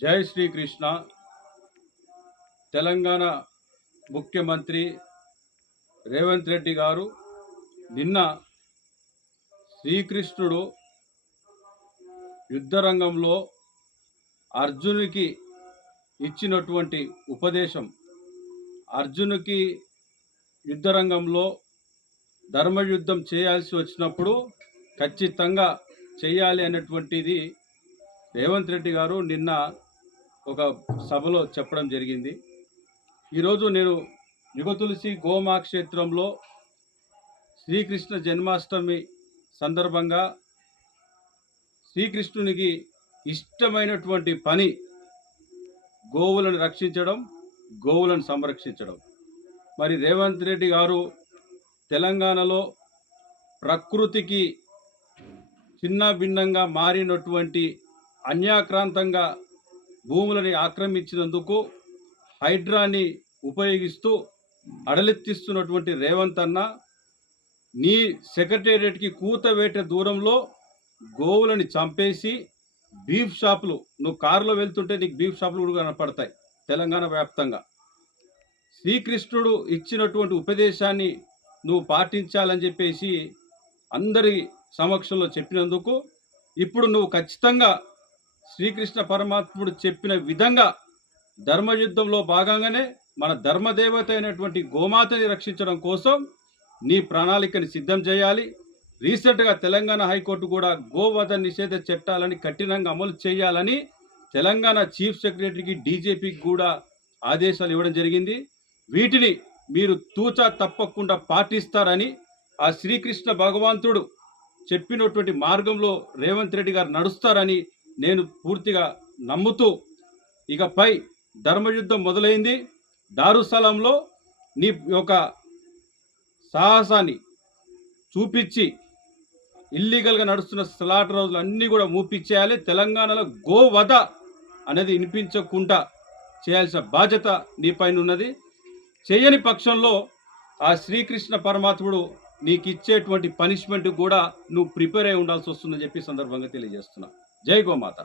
జై శ్రీకృష్ణ. తెలంగాణ ముఖ్యమంత్రి రేవంత్ రెడ్డి గారు నిన్న శ్రీకృష్ణుడు యుద్ధరంగంలో అర్జునునికి ఇచ్చినటువంటి ఉపదేశం. అర్జునుకి యుద్ధరంగంలో ధర్మయుద్ధం చేయాల్సి వచ్చినప్పుడు ఖచ్చితంగా చేయాలి అనేటువంటిది రేవంత్ రెడ్డి గారు నిన్న ఒక సభలో చెప్పడం జరిగింది. ఈరోజు నేను యుగతులసి గోమా క్షేత్రంలో శ్రీకృష్ణ జన్మాష్టమి సందర్భంగా శ్రీకృష్ణునికి ఇష్టమైనటువంటి పని గోవులను రక్షించడం గోవులను సంరక్షించడం. మరి రేవంత్ రెడ్డి గారు తెలంగాణలో ప్రకృతికి చిన్న భిన్నంగా మారినటువంటి అన్యాక్రాంతంగా భూములని ఆక్రమించినందుకు హైడ్రాని ఉపయోగిస్తూ అడలెత్తిస్తున్నటువంటి రేవంత్ అన్న నీ సెక్రటేరియట్కి కూతవేట దూరంలో గోవులని చంపేసి బీఫ్ షాపులు నువ్వు కారులో వెళ్తుంటే నీకు బీఫ్ షాపులు కూడా కనపడతాయి తెలంగాణ వ్యాప్తంగా. శ్రీకృష్ణుడు ఇచ్చినటువంటి ఉపదేశాన్ని నువ్వు పాటించాలని చెప్పేసి అందరి సమక్షంలో చెప్పినందుకు ఇప్పుడు నువ్వు ఖచ్చితంగా శ్రీకృష్ణ పరమాత్ముడు చెప్పిన విధంగా ధర్మయుద్ధంలో భాగంగానే మన ధర్మదేవత అయినటువంటి గోమాతని రక్షించడం కోసం నీ ప్రణాళికని సిద్ధం చేయాలి. రీసెంట్గా తెలంగాణ హైకోర్టు కూడా గోవధ నిషేధ చట్టాలని కఠినంగా అమలు చేయాలని తెలంగాణ చీఫ్ సెక్రటరీకి డీజీపీకి కూడా ఆదేశాలు ఇవ్వడం జరిగింది. వీటిని మీరు తూచా తప్పకుండా పాటిస్తారని ఆ శ్రీకృష్ణ భగవంతుడు చెప్పినటువంటి మార్గంలో రేవంత్ రెడ్డి గారు నడుస్తారని నేను పూర్తిగా నమ్ముతూ ఇకపై ధర్మయుద్ధం మొదలైంది. దారుస్థలంలో నీ యొక్క సాహసాన్ని చూపించి ఇల్లీగల్గా నడుస్తున్న స్లాటర్ రోజులు అన్నీ కూడా మూపించేయాలి తెలంగాణలో గోవధ అనేది వినిపించకుండా చేయాల్సిన బాధ్యత నీ పైన ఉన్నది. చేయని పక్షంలో ఆ శ్రీకృష్ణ పరమాత్ముడు నీకు ఇచ్చేటువంటి పనిష్మెంట్ కూడా నువ్వు ప్రిపేర్ అయి ఉండాల్సి వస్తుందని చెప్పి సందర్భంగా తెలియజేస్తున్నా. జై గోమాత